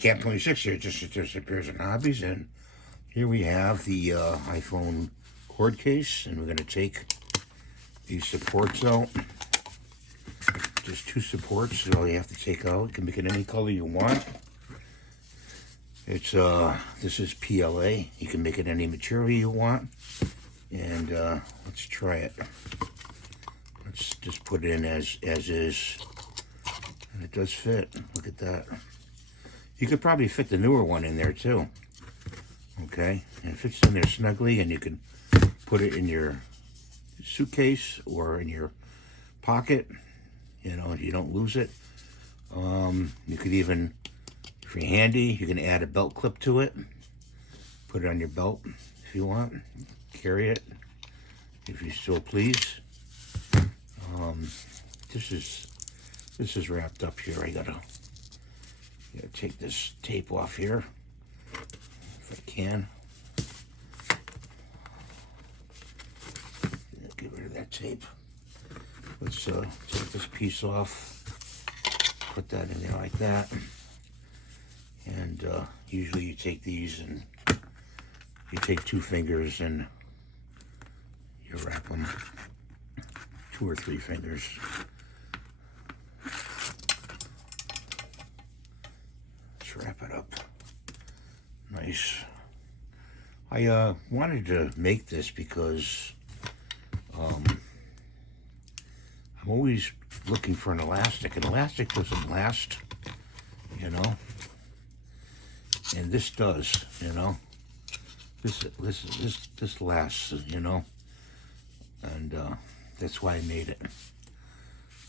Cap 26 here, just appears in hobbies, and here we have the iPhone cord case, and we're going to take these supports out. Just two supports, so all you have to take out. You can make it any color you want. It's this is PLA. You can make it any material you want. And let's try it. Let's just put it in as is. And it does fit. Look at that. You could probably fit the newer one in there too. Okay, and it fits in there snugly, and you can put it in your suitcase or in your pocket. You know, you don't lose it. You could even, if you're handy, you can add a belt clip to it. Put it on your belt if you want. Carry it if you so please. This is wrapped up here. I gotta take this tape off here if I can. Get rid of that tape. Let's take this piece off, put that in there like that, and usually you take these and you take 2 fingers and you wrap them, 2 or 3 fingers. Let's wrap it up. Nice. I wanted to make this because I'm always looking for an elastic. An elastic doesn't last, you know, and this does, you know. This lasts, you know, and that's why I made it.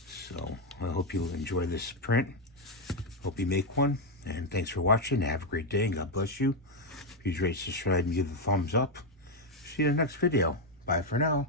So I hope you enjoy this print. Hope you make one, and thanks for watching. Have a great day, and God bless you. Please rate, subscribe, and give a thumbs up. See you in the next video. Bye for now.